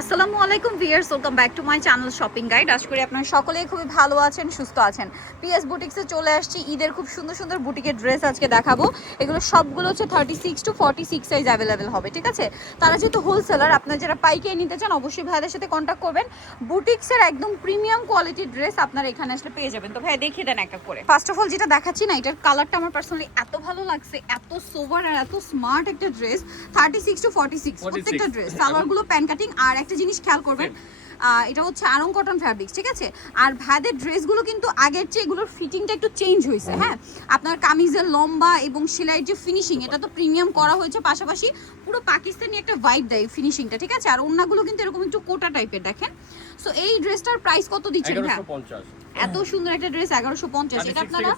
আসসালামু আলাইকুম viewers, welcome back to my channel shopping guide. আশা করি আপনারা সকলেই খুবই ভালো আছেন, সুস্থ আছেন। পিএস বুটিক্সে চলে আসছি। ঈদের খুব সুন্দর সুন্দর বুটিকের ড্রেস আজকে দেখাবো। এগুলো সবগুলো হচ্ছে 36 to 46 সাইজ অ্যাভেলেবেল হবে, ঠিক আছে? তারা যেহেতু হোলসেলার, আপনারা যারা পাইকারি নিতে চান অবশ্যই ভাইদের সাথে কন্ট্যাক্ট করবেন। বুটিক্সের একদম প্রিমিয়াম কোয়ালিটির ড্রেস আপনারা এখানে আসলে পেয়ে যাবেন। তো ভাই দেখিয়ে দেন একটা করে। ফার্স্ট অফ অল যেটা দেখাচ্ছি না, এটার কালারটা আমার পার্সোনালি এত ভালো লাগছে, এত সোবার আর এত স্মার্ট একটা ড্রেস। 36 to 46 প্রত্যেকটা ড্রেস। সালোয়ারগুলো প্যান কাটিং। আর একটা জিনিস খেয়াল করবেন, এটা হচ্ছে আরং কটন ফ্যাব্রিক্স, ঠিক আছে? আর ভাইদের ড্রেসগুলো কিন্তু আগের চেয়ে এগুলোর ফিটিংটা একটু চেঞ্জ হয়েছে। হ্যাঁ, আপনার কামিজের লম্বা এবং সেলাইয়ের যে ফিনিশিং, এটা তো প্রিমিয়াম করা হয়েছে, পাশাপাশি পুরো পাকিস্তানি একটা ভাইব দেয় ফিনিশিংটা, ঠিক আছে? আর ওড়নাগুলো কিন্তু এরকম একটু কোটা টাইপের, দেখেন। সো এই ড্রেসটার প্রাইস কত দিচ্ছেন ভাই? এত সুন্দর একটা ড্রেস 1150। এটা আপনারা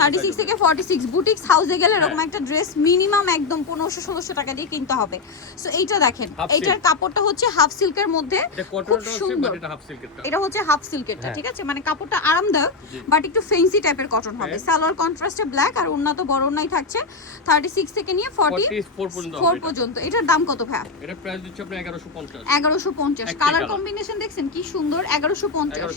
36 থেকে 46 বুটিক্স হাউসে গেলে এরকম একটা ড্রেস মিনিমাম একদম 1500-1600 টাকা দিয়ে কিনতে হবে। সো এইটা দেখেন, এইটার কাপড়টা হচ্ছে হাফ সিল্কের মধ্যে, খুব সুন্দর। এটা হচ্ছে হাফ সিল্কেরটা, ঠিক আছে? মানে কাপড়টা আরামদায়ক বাট একটু ফেন্সি টাইপের কটন হবে। সালোয়ার কন্ট্রাস্টে ব্ল্যাক আর ওড়না তো বড় ওড়নাই থাকছে। 36 থেকে নিয়ে 44 পর্যন্ত। এটার দাম কত ভাই? এটা প্রাইস দিচ্ছি আপনি 1150। 1150। কালার কম্বিনেশন দেখছেন কি সুন্দর, 1150।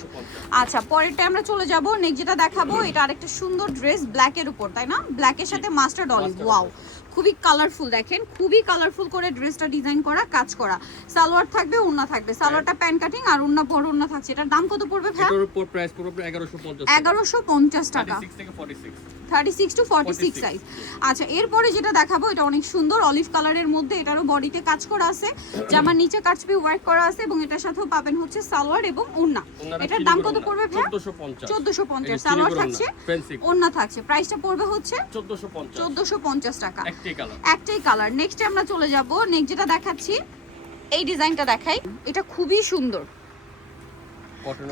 আচ্ছা, পরেরটা আমরা চলে যাব। নেক্সট যেটা দেখাবো, এটা আরেকটা সুন্দর ড্রেস ব্ল্যাকের উপর, তাই না? ব্ল্যাকের সাথে মাস্টার্ড অলিভ। ওয়াও, খুবই কালারফুল, দেখেন খুবই কালারফুল করে ড্রেসটা ডিজাইন করা, কাজ করা। সালোয়ার থাকবে, ওড়না থাকবে। সালোয়ারটা প্যান কাটিং আর ওড়না বড় ওড়না থাকছে। এটার দাম কত পড়বে ভাই? এটার উপর প্রাইস পড়বে 1150 1150 টাকা। 36 থেকে 46 36 to 46 সাইজ। আচ্ছা, এরপরে যেটা দেখাবো, এটা অনেক সুন্দর অলিভ কালারের মধ্যে। এটারও বডিতে কাজ করা আছে, জামার নিচে কাটছবি ওয়ার্ক করা আছে এবং এটার সাথেও পাবেন হচ্ছে সালোয়ার এবং ওড়না। এটার দাম কত পড়বে ভাই? 1450। সালোয়ার থাকছে, ওড়না থাকছে। প্রাইসটা পড়বে হচ্ছে 1450 টাকা। একটাই কালার। নেক্সট আমরা চলে যাব। নেক্সট যেটা দেখাচ্ছি, এই ডিজাইনটা দেখাই। এটা খুবই সুন্দর,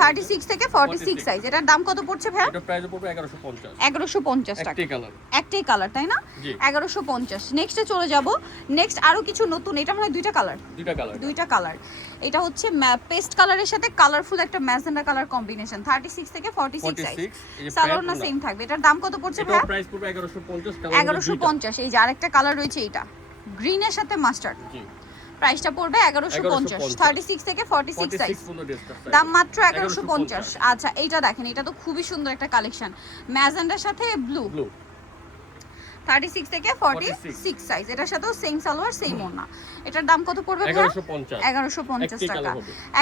36 থেকে 46 সাইজ। এটার দাম কত পড়ছে ভাই? এটা প্রাইস পড়বে 1150। 1150 টাকা। একটাই কালার, তাই না? 1150। নেক্সটে চলে যাব। নেক্সট আরো কিছু নতুন। এটা মানে দুইটা কালার। এটা হচ্ছে পেস্ট কালারের সাথে কালারফুল একটা ম্যাজেন্ডা কালার কম্বিনেশন। 36 থেকে 46 সাইজ। সালোয়ার না সেম থাকবে। এটার দাম কত পড়ছে ভাই? এটা প্রাইস পড়বে 1150। 1150। এই যে আরেকটা কালার রয়েছে, এটা গ্রিনের সাথে মাস্টার্ড। প্রাইসটা পড়বে 1150। 36 থেকে 46 সাইজ। দাম মাত্র 1150। আচ্ছা, এইটা দেখেন, এটা তো খুবই সুন্দর একটা কালেকশন, ম্যাজেন্ডার সাথে ব্লু। 36 থেকে 46 সাইজ। এটার সাথেও সেম সালোয়ার, সেম ওড়না। এটার দাম কত পড়বে? 1150 টাকা।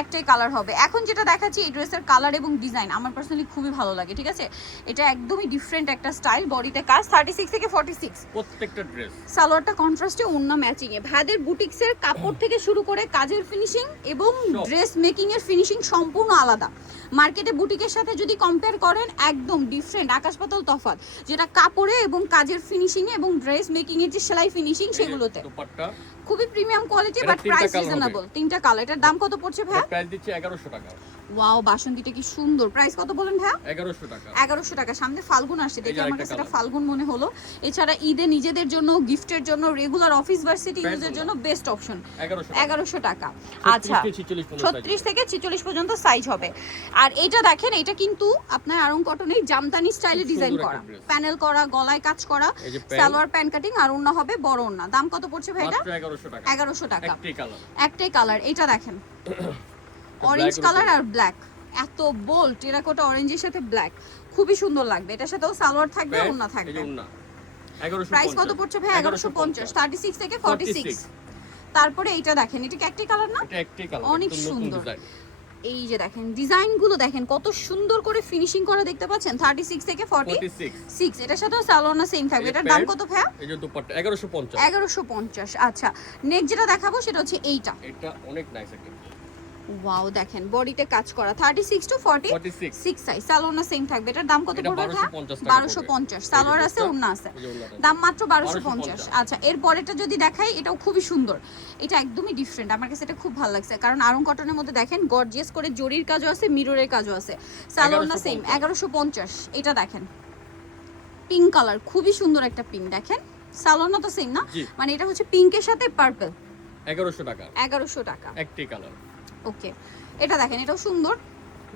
একটাই কালার হবে। এখন যেটা দেখাচ্ছি, এই ড্রেসের কালার এবং ডিজাইন আমার পার্সোনালি খুবই ভালো লাগে, ঠিক আছে? এটা একদমই ডিফারেন্ট একটা স্টাইল, বডিতে কাজ। 36 থেকে 46 প্রত্যেকটা ড্রেস। সালোয়ারটা কন্ট্রাস্টে, ওড়না ম্যাচিং এ। ভাইদের বুটিক্সের কাপড় থেকে শুরু করে কাজের ফিনিশিং এবং ড্রেস মেকিং এর ফিনিশিং সম্পূর্ণ আলাদা। মার্কেটে বুটিকের সাথে যদি কম্পেয়ার করেন, একদম ডিফারেন্ট, আকাশ পাতাল তফাৎ, যেটা কাপড়ে এবং কাজের ফিনিশিং এবং ড্রেস মেকিং এর যে সেলাই ফিনিশিং, সেগুলোতে খুবই premium quality but price reasonable. তিনটা কালার। এটার দাম কত পড়ছে ভাই? প্রাইস দিচ্ছি 1100 টাকা। ওয়াও, বাসন্তীটা কি সুন্দর। প্রাইস কত বলেন ভাই? 1100 টাকা। 1100 টাকা। সামনে ফাল্গুন আসছে, দেখে আমার কাছে এটা ফাল্গুন মনে হলো। এছাড়া ঈদে নিজেদের জন্য, গিফটের জন্য, রেগুলার অফিস ভার্সিটি ইউজের জন্য বেস্ট অপশন। 1100 টাকা। আচ্ছা, 36 থেকে 46 পর্যন্ত সাইজ হবে। আর এটা দেখেন, এটা কিন্তু আপনার আরং কটনের জামদানি স্টাইলে ডিজাইন করা, প্যানেল করা, গলায় কাজ করা, সালোয়ার প্যান কাটিং আর ওড়না হবে বড় ওড়না। দাম কত পড়ছে ভাই এটা? 1100 টাকা। একটাই কালার। এটা দেখেন, অরেঞ্জ কালার আর ব্ল্যাক, এত বোল্ড টেরাকোটা অরেঞ্জের সাথে ব্ল্যাক, খুবই সুন্দর লাগবে। এটার সাথেও সালোয়ার থাকবে, ওড়না থাকবে। প্রাইস কত পড়ছে ভাই? 1150। 36 থেকে 46। তারপরে এইটা দেখেন, এটা কি একটাই কালার না? অনেক সুন্দর। এই যে দেখেন, ডিজাইনগুলো দেখেন কত সুন্দর করে ফিনিশিং করা, দেখতে পাচ্ছেন? 36 থেকে 46। এটার সাথেও সালোয়ার না সেম থাকবে। এটার দাম কত ভাই? এই যে দুপাট্টা 1150। 1150। আচ্ছা, নেক্সট যেটা দেখাবো সেটা হচ্ছে এইটা। এটা অনেক নাইস একটা। ওয়াও, দেখেন বডিতে কাজ করা। 36 to 46 সাইজ। সালোয়ার না সেম থাকবে। এটার দাম কত পড়বে? 1250। সালোয়ার আছে, ওড়না আছে। দাম মাত্র 1250। আচ্ছা, এর পরেরটা যদি দেখাই, এটাও খুবই সুন্দর। এটা একদমই ডিফারেন্ট, আমার কাছে এটা খুব ভালো লাগছে, কারণ আরং কটনের মধ্যে দেখেন গর্জিয়াস করে জরির কাজও আছে, মিররের কাজও আছে। সালোয়ার না সেম। 1150। এটা দেখেন, পিঙ্ক কালার, খুবই সুন্দর একটা পিঙ্ক। দেখেন সালোয়ার না তো সেম না, মানে এটা হচ্ছে পিঙ্কের সাথে পার্পল। 1100 টাকা। 1100 টাকা। একটি কালার। ওকে, এটা দেখেন, এটাও সুন্দর,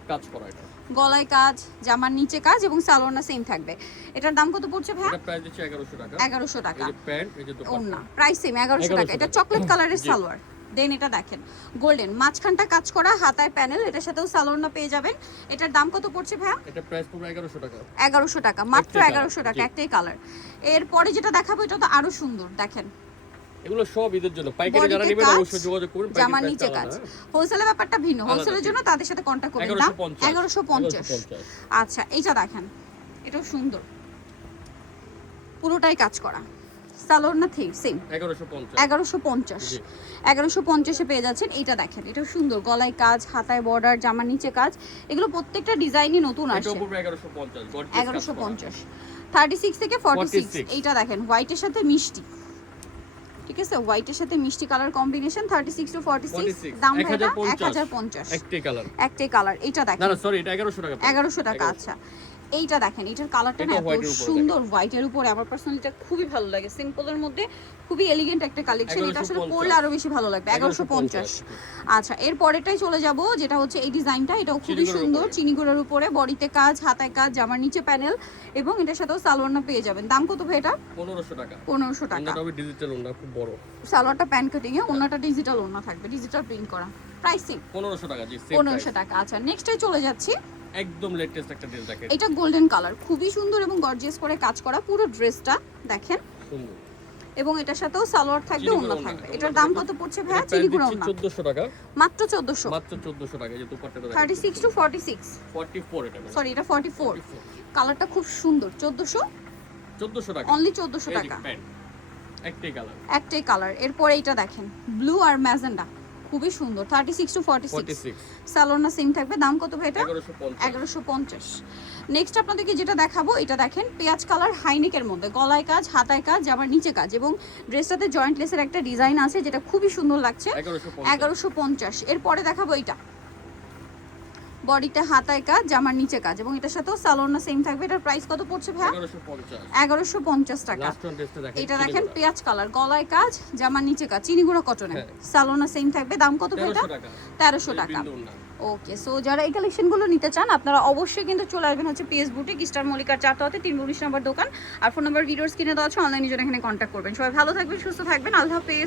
কাজ করা। এটা গলায় কাজ, জামার নিচে কাজ এবং সালোয়ার না সেম থাকবে। এটার দাম কত পড়ছে ভাই? এটা প্রাইস দিচ্ছি 1100 টাকা। 1100 টাকা। এই যে প্যান্ট, এই যে দোপাট্টা, ওড়না প্রাইস সেম 1100 টাকা। এটা চকলেট কালারের সালোয়ার, দেন এটা দেখেন গোল্ডেন, মাঝখানটা কাজ করা, হাতায় প্যানেল, এটার সাথেও সালোয়ারটা পেয়ে যাবেন। এটার দাম কত পড়ছে ভাইয়া? এটা প্রাইস পড়বে 1100 টাকা। 1100 টাকা, মাত্র একটাই 1100 টাকা, জি। একটাই কালার। এরপরে যেটা দেখাবো এটা তো আরো সুন্দর, দেখেন এগুলো সব ঈদের জন্য, পাইকারি যারা বডিতে নেবেন কাজ, অবশ্যই যোগাযোগ করুন। জামার নিচে কাজ। হোলসেলের ব্যাপারটা ভিন্ন, হোলসেলের জন্য তাদের সাথে কন্ট্যাক্ট করবেন। দাম 1150। আচ্ছা এইটা দেখেন, এটাও সুন্দর, পুরোটাই কাজ করা, সালোয়ার না ঠিক সেম। 1150 জি। 1150 এ পেয়ে যাচ্ছেন। এইটা দেখেন, এটাও সুন্দর, গলায় কাজ, হাতায় বর্ডার, জামার নিচে কাজ, এগুলো প্রত্যেকটা ডিজাইনই নতুন এটাও আসছে। পড়বে 1150 1150 36 থেকে 46। এইটা দেখেন হোয়াইটের সাথে মিষ্টি, ঠিক আছে, হোয়াইটের সাথে মিষ্টি কালার কম্বিনেশন, 36 টু 46। দাম ভাইটা 1050, একটাই কালার। একটাই কালার। এইটা দেখেন, না সরি, এটা 1100 টাকা। 1100 টাকা। আচ্ছা এইটা দেখেন, এটার কালারটা না এটা এত white এর উপরে সুন্দর, হোয়াইটের উপরে। আমার পার্সোনালি এটা খুবই ভালো লাগে, সিম্পলের মধ্যে খুবই এলিগেন্ট একটা কালেকশন। এটা আসলে 1150 পরলে আরো বেশি ভালো লাগবে। 1150। আচ্ছা এর পরেরটাই চলে যাব, যেটা হচ্ছে এই ডিজাইনটা, এটাও খুবই চিনিগুড়ার সুন্দর, উপরে। চিনিগুড়ার উপরে, বডিতে কাজ, হাতায় কাজ, জামার নিচে প্যানেল, এবং এটার সাথেও সালোয়ারটা পেয়ে যাবেন। দাম কত ভাই এটা? 1500 টাকা। 1500 টাকা। এটা হবে ডিজিটাল ওন্না, খুব বড়। সালোয়ারটা প্যান কাটিং এ, ওন্নাটা ডিজিটাল ওন্না থাকবে, ডিজিটাল প্রিন্ট করা। প্রাইসিং 1500 টাকা। জি, সেম 1500 টাকা। আচ্ছা নেক্সটে চলে যাচ্ছি, একদম লেটেস্ট একটা ড্রেস দেখেন। এটা গোল্ডেন কালার, খুবই সুন্দর এবং গর্জিয়াস করে কাজ করা পুরো ড্রেসটা দেখেন, সুন্দর। এবং এটার সাথেও সালোয়ার থাকবে, চিনিগুড়া ওন্না ওড়না। থাকবে। এটার দাম কত পড়ছে ভাইয়া? এটা চিনিগুড়া প্রাইস ওন্না 1400 টাকা। মাত্র 1400। মাত্র 1400 টাকা। এই যে দুপাট্টাটা দেখেন। 36 টু 46, 44 এটা। সরি এটা 44। কালারটা খুব সুন্দর, 1400 টাকা। অনলি 1400 এই যে টাকা, প্যান্ট, একটাই কালার। একটাই কালার। এরপরে এইটা দেখেন ব্লু আর ম্যাজেন্ডা, খুবই সুন্দর, 36 টু 46। 46 সালোয়ারটা সেম থাকবে। দাম কত ভাই এটা? 1150। 1150। নেক্সট আপনাদেরকে যেটা দেখাবো, এটা দেখেন পেঁয়াজ কালার হাইনেকের মধ্যে, গলায় কাজ, হাতায় কাজ, জামার নিচে কাজ, এবং ড্রেসটাতে জয়েন্ট লেসের একটা ডিজাইন আছে যেটা খুবই সুন্দর লাগছে। 1150। এরপরে দেখাবো এটা, বডিতে হাতায় কাজ, জামার নিচে কাজ, এবং এটার সাথেও সালোয়ারটা সেম থাকবে। এটার প্রাইস কত পড়ছে ভাই? 1150। 1150 টাকা। লাস্ট ওয়ান ড্রেসটা দেখেন। এটা দেখেন পেঁয়াজ কালার, গলায় কাজ, জামার নিচে কাজ, চিনিগুড়া কটনে, হ্যাঁ। সালোয়ারটা সেম থাকবে। দাম কত ভাই এটা? 1300 টাকা। 1300 টাকা। বিন্দু ওড়না। ওকে, সো যারা এই কালেকশনগুলো নিতে চান আপনারা অবশ্যই কিন্তু চলে আসবেন হচ্ছে পিএস বুটিক, স্টার মল্লিকার 4 তলাতে 319 নম্বর দোকান। আর ফোন নাম্বার ভিডিওর স্ক্রিনে দেওয়া আছে, অনলাইনে জন্য এখানে কন্ট্যাক্ট করবেন। সবাই ভালো থাকবেন, সুস্থ থাকবেন, আল্লাহ হাফেজ।